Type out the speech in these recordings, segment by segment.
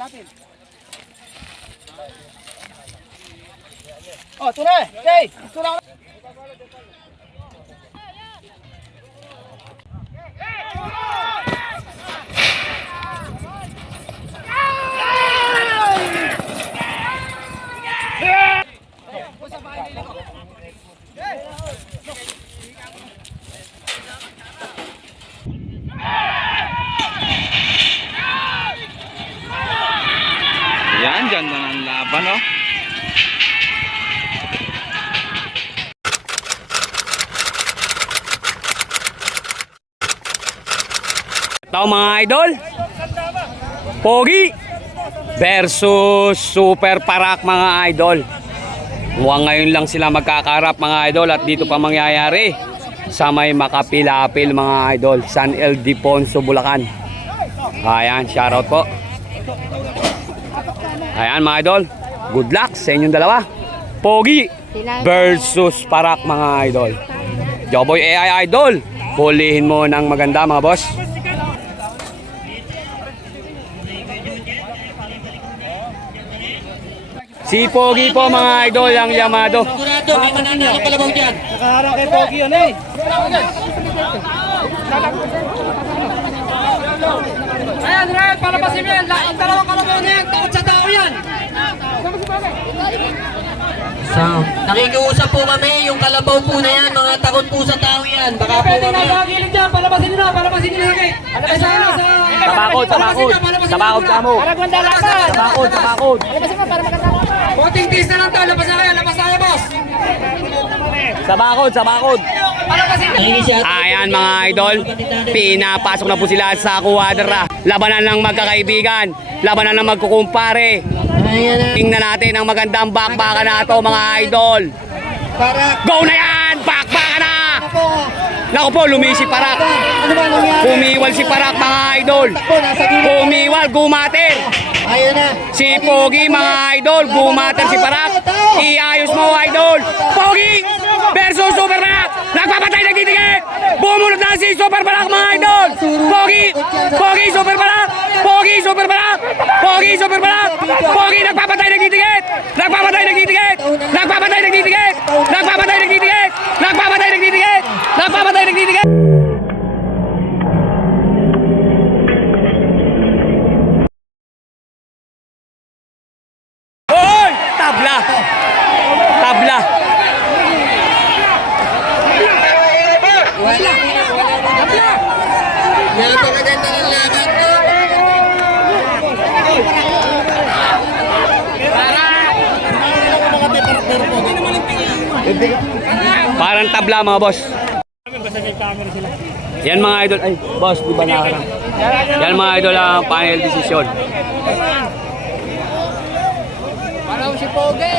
lapit. Oh, ture! Okay! Ture! Yan, ganda ng laban, oh. Ito mga idol. Pogi versus Super Parak mga idol. Mukhang ngayon lang sila magkakarap mga idol at dito pa mangyayari sa may Makapilapil mga idol, San Ildefonso, Bulacan. Ayan, shoutout po. Ayan mga idol, good luck sa inyong dalawa. Pogi versus Parak mga idol. Joboy AI Idol, hulihin mo ng maganda mga boss. Si Pogi po mga idol, ang Yamado. Sigurado, may mananalo kalabaw dyan. Nakaharap kay Pogi yun eh. Ayan, Red, palabasin mo yan. La- Ang dalawang kalabaw na yan, takot sa tao yan. So, nakikiusap po kami, yung kalabaw po na yan, mga takot po sa tao yan. Baka po Pwede na kami. sa gilid dyan, palabasin nyo na, palabasin nyo na kay. Ay, sa ano, sa... Sa bakod, sa bakod. Sa bakod ka mo. Para ganda laban. Sa bakod, sa bakod. Konting tiis na lang to, labas na kayo, labas tayo, boss. Sa bakod, sa bakod. Ayan mga idol, pinapasok na po sila sa kuwadra. Labanan ng magkakaibigan, labanan ng magkukumpare. Na. Tingnan natin ang magandang bakbakan na ito mga idol. Go na yan! Bakbakan na! Po. Naku po, lumisi parak. Ano ba nangyari? Kumiwal si parak mga idol. Kumiwal, gumater. Ayan na. Si Pogi mga idol, gumater si parak. Iayos mo idol. Pogi versus Super Parak. Nagpapatay, nagtitigit. Bumunod na si Super Parak mga idol. Pogi, Pogi Super Parak. Pogi Super Parak. Pogi Super Parak. Pogi nagpapatay, nagtitigit. Nagpapatay, nagtitigit. Nagpapatay, nagtitigit. Nagpapatay, Wala. Napakaganda ng laban. Parang tabla mga boss. Yan mga idol. Ay, boss, di ba nakakarang? Yan mga idol ang panel decision. Parang si Pogi!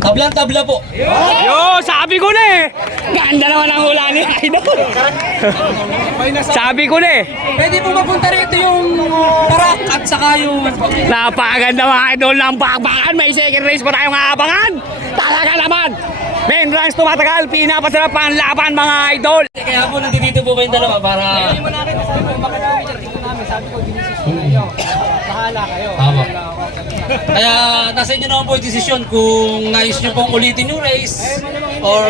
Tablang tabla po. Yo, sabi ko na eh. Ganda naman ang hula ni idol. sabi ko na eh. Pwede po mapunta rito yung parak at saka yung Napakaganda mga idol ng bakbakan. May second race pa tayong aabangan. Talaga naman. Main runs tumatagal. Pinapasarap ang laban mga idol. Kaya po nandito po kayong dalawa para... Bahala kayo. Tama. Kaya nasa inyo naman po yung desisyon kung nais nyo pong ulitin yung race or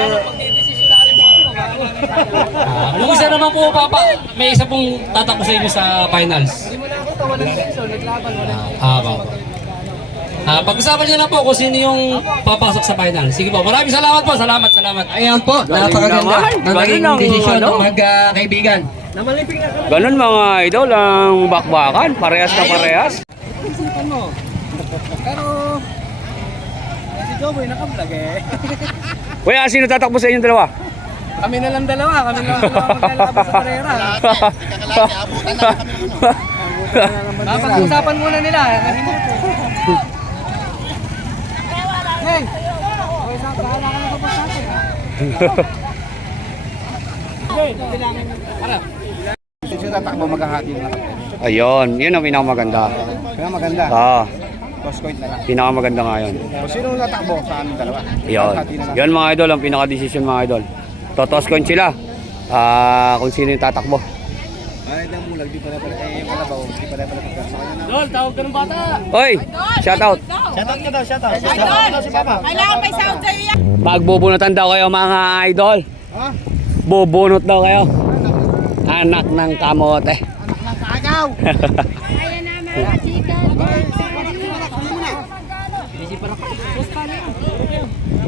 Ah, yung isa naman po papa, may isa pong tatakbo sa inyo sa finals. Hindi mo na ako to, walang season, naglaban, walang Ah, po. Ah, pag-usapan niyo lang po kung sino yung papasok sa final. Sige po, maraming salamat po. Salamat, salamat. Ayan po, napakaganda naman. ng naging ang, desisyon ng ano? magkaibigan. Ganun mga idol ang bakbakan. Parehas na parehas. mo. Pero, si Joboy nakablog eh. Kuya, sino tatakbo sa inyong dalawa? Kami na lang dalawa, kami na lang dalawa magkalaban sa karera. Napag-usapan muna nila. eh. Hey! Okay, bahala ka na sa atin? Kasi tatakbo maghahati na lang. Ayun, yun ang pinakamaganda. Kaya maganda. Ah, Cross coin na lang. pinakamaganda nga yun. O sino ang tatakbo sa aming dalawa? Yun. Na lang. Yun mga idol, ang pinaka-decision mga idol. Totos coin sila. Ah, kung sino yung tatakbo. Ay, na mulag, di pa na pala kayo yung kalabaw. Di pa na pala pagkas. Dol, tawag ka ng bata. Oy, shout out. Shoutout ka daw, shoutout. Shoutout si Papa. Kailangan may sound sa'yo yan. Magbubunutan daw kayo mga idol. Ha? Bubunot daw kayo. Anak ng kamote. Ayan na mga chika.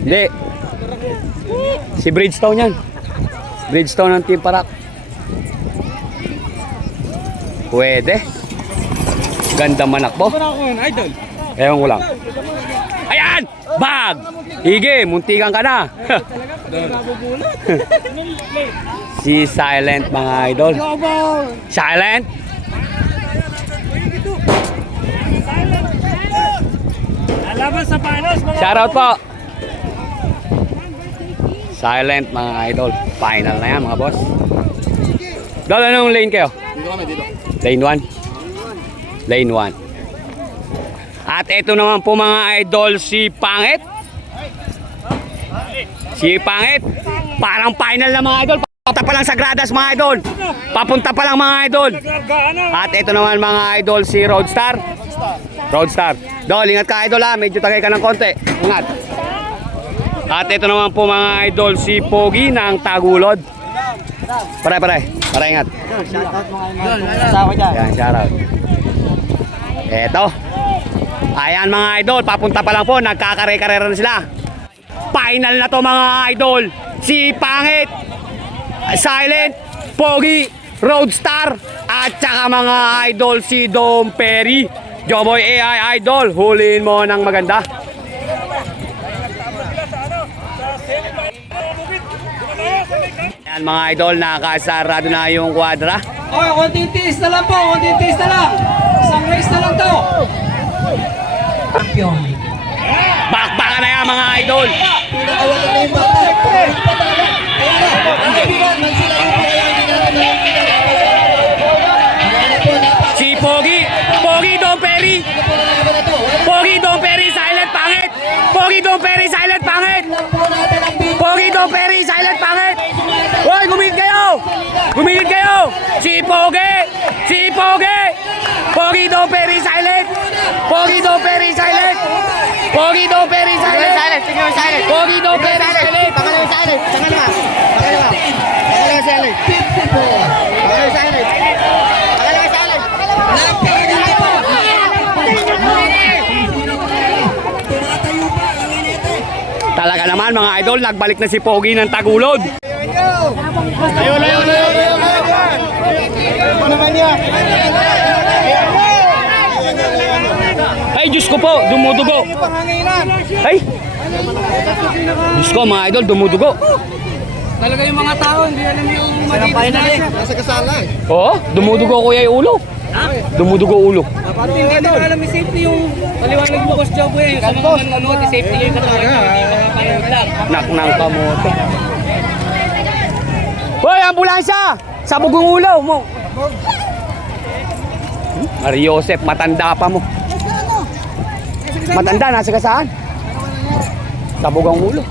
Hindi. Si Bridgestone yan. Bridgestone ng Team Parak. Pwede. Ganda manakbo. idol. Ewan ko lang. Ayan! Bag! Ige, muntikan ka na. si Silent mga idol. Silent! Laban sa panos, mga Shoutout po! Silent mga idol. Final na yan mga boss. Dol, anong lane kayo? Dito kami, dito. Lane 1. Lane 1. At ito naman po mga idol si Pangit. Si Pangit. Parang final na mga idol. Papunta pa lang sa gradas mga idol. Papunta pa lang mga idol. At ito naman mga idol si Roadstar. Roadstar. Dol, ingat ka idol ha. Medyo tagay ka ng konti. Ingat. At ito naman po mga idol si Pogi ng Tagulod. Pare, pare. Pare, ingat. Yan, shoutout. Eto. Ayan mga idol, papunta pa lang po, nagkakare-karera na sila. Final na to mga idol. Si Pangit, Silent, Pogi, Roadstar, at saka mga idol si Dom Perry. Joboy AI Idol, huliin mo ng maganda. Ayan mga idol, nakasarado na yung kwadra. Okay, konting tiis na lang po, konting tiis na lang. Isang race na lang to. Champion. Bakbakan na yan mga idol. Si Pogi, Pogi Don Perry. Pogi Don Perry, silent pangit. Pogi Don Perry, silent pangit. Pogi Don Perry, silent pangit. Hoy, gumilid kayo. Gumilid kayo. Si Pogi, si Pogi. Pogi Don Perry, silent. Pogi Don Perry, silent. Pogi Don Perry, silent. Silent, silent. Pogi Don Perry, silent. Pangalawa silent. Pangalawa. Pangalawa. Pangalawa silent. Pangalawa silent. Pangalawa silent. Talaga naman mga idol, nagbalik na si Pogi ng Tagulod. Layo, layo, layo, layo, layo. Ay, Diyos ko po, dumudugo. Ay! Diyos ko mga idol, dumudugo. Talaga yung mga tao, hindi alam yung malinis na siya. Nasa kasala eh. Oo, dumudugo kuya yung ulo. Dumudugo ulo. Pati hindi nila alam yung safety yung paliwanag mo, Coach Jobo eh. Sa mga manunood, yung safety yung katawag. Hindi mga panood lang. Nak ng kamote. Hoy, ambulansya! Sabog yung ulo mo. Hmm? Mario Joseph, matanda pa mo. Matanda, nasa kasaan? Sabog ang ulo.